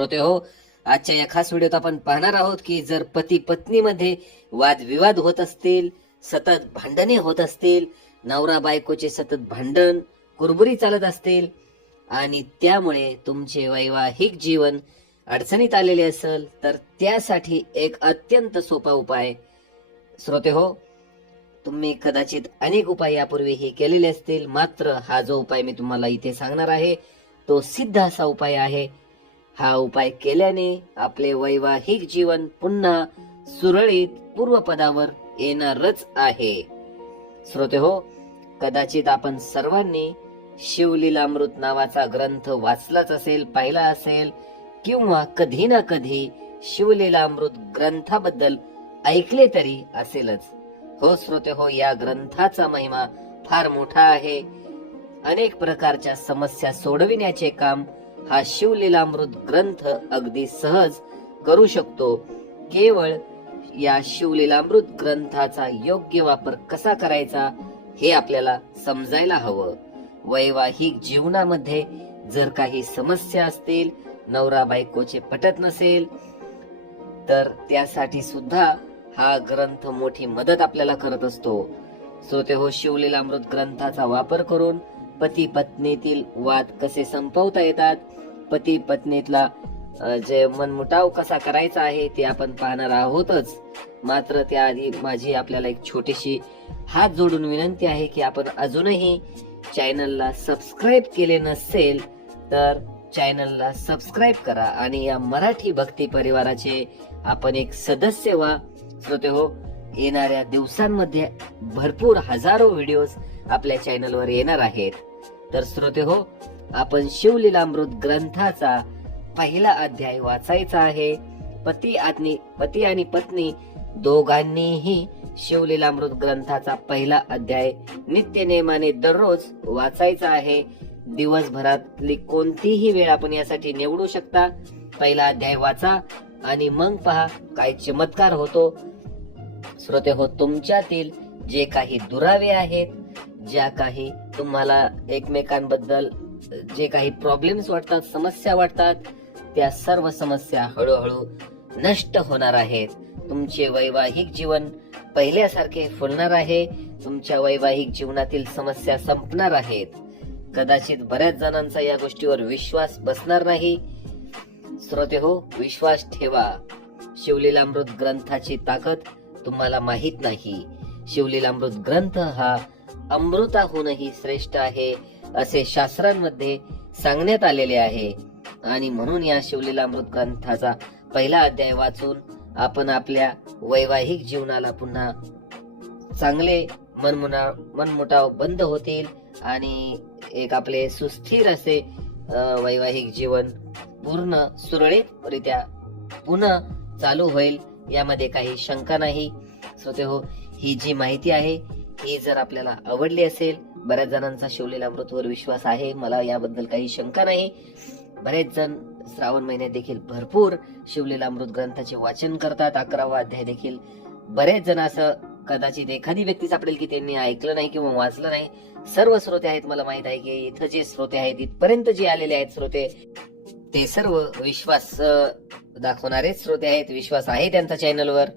श्रोते हो, आजच्या या खास व्हिडिओत आपण पाहणार आहोत की जर पती पत्नीमध्ये वादविवाद होत असतील, सतत भांडणे होत असतील, नवरा बायकोचे सतत भांडण कुरबुरी चालत असतील आणि त्यामुळे तुमचे वैवाहिक जीवन अडचणीत आलेले असेल, तर त्यासाठी एक अत्यंत सोपा उपाय. श्रोते हो, तुम्ही कदाचित अनेक उपाय यापूर्वीही केलेले असतील, मात्र हा जो उपाय मी तुम्हाला इथे सांगणार आहे तो सिद्ध असा उपाय आहे. हा उपाय केल्याने आपले वैवाहिक जीवन पुन्हा सुरळीत पूर्वपदावर येणारच आहे. श्रोते हो, कदाचित आपण सर्वांनी शिवलीलामृत नावाचा ग्रंथ वाचलाच असेल, पाहिला असेल, किंवा कधी ना कधी शिवलीलामृत ग्रंथाबद्दल ऐकले तरी असेलच. हो श्रोते हो, या ग्रंथाचा महिमा फार मोठा आहे. अनेक प्रकारच्या समस्या सोडविण्याचे काम हा शिवलीलामृत ग्रंथ अगदी सहज करू शकतो. केवळ या शिवलीलामृत ग्रंथाचा योग्य वापर कसा करायचा हे आपल्याला समजायला हवं. वैवाहिक जीवनामध्ये जर काही समस्या असतील, नवरा बायकोचे पटत नसेल, तर त्यासाठी सुद्धा हा ग्रंथ मोठी मदत आपल्याला करत असतो. श्रोते हो, शिवलीलामृत ग्रंथाचा वापर करून पती पत्नीतील वाद कसे संपवता येतात, पती पत्नीतला जे मनमुटाव कसा करायचा आहे ते आपण पाहणार आहोतच. मात्र त्याआधी माझी आपल्याला एक छोटीशी हात जोडून विनंती आहे की आपण अजूनही चॅनलला सबस्क्राईब केले नसेल तर चॅनलला सबस्क्राईब करा आणि या मराठी भक्ती परिवाराचे आपण एक सदस्य व्हा. श्रोते हो, येणाऱ्या दिवसांमध्ये भरपूर हजारो व्हिडिओज आपल्या चॅनलवर येणार आहेत. तर श्रोते हो, आपण शिवलीलामृत ग्रंथाचा पहिला अध्याय वाचायचा आहे. पती आणि पत्नी दोघांनीही शिवलीलामृत ग्रंथाचा पहिला अध्याय नित्य नेमाने दररोज वाचायचा आहे. दिवसभरातली कोणतीही वेळ आपण यासाठी निवडू शकता. पहिला अध्याय वाचा आणि मग पहा काय चमत्कार होतो. श्रोते हो, तुमच्यातील जे काही दुरावे आहेत, ज्या काही तुम्हाला एकमेकांबद्दल जे काही प्रॉब्लेम्स वाटतात, समस्या वाटतात, त्या सर्व समस्या हळूहळू नष्ट होणार आहेत. तुमचे वैवाहिक जीवन पहिल्यासारखे फुलणार आहे. तुमच्या वैवाहिक जीवनातील समस्या संपणार आहेत. कदाचित बऱ्याच जणांचा या गोष्टीवर विश्वास बसणार नाही. श्रोते हो, विश्वास ठेवा. शिवलीलामृत ग्रंथाची ताकद तुम्हाला माहित नाही. शिवलीलामृत ग्रंथ हा अमृताहूनही श्रेष्ठ आहे असे शास्त्रांमध्ये सांगण्यात आलेले आहे. आणि म्हणून या शिवलीलामृत ग्रंथाचा पहिला अध्याय वाचून आपण आपल्या वैवाहिक जीवनाला पुन्हा चांगले मनमुटाव बंद होतील आणि एक आपले सुस्थिर असे वैवाहिक जीवन पूर्ण सुरळीतरित्या पुन्हा चालू होईल, यामध्ये काही शंका नाही. श्रोते हो, ही जी माहिती आहे ही जर आपल्याला आवडली असेल, बऱ्याच जणांचा शिवलीलामृतवर विश्वास आहे, मला याबद्दल काही शंका नाही. बरेच जण श्रावण महिन्यात देखील भरपूर शिवलीलामृत ग्रंथाचे वाचन करतात. 11वा अध्याय देखील बरेच जण, असं कदाचित एखादी व्यक्ती सापडेल की त्यांनी ऐकलं नाही किंवा वाचलं नाही. सर्व श्रोते आहेत, मला माहित आहे की इथं जे श्रोते आहेत, इथपर्यंत जे आलेले आहेत श्रोते, ते सर्व विश्वास दाखवणारे श्रोते आहेत. विश्वास आहे त्यांचा चॅनलवर.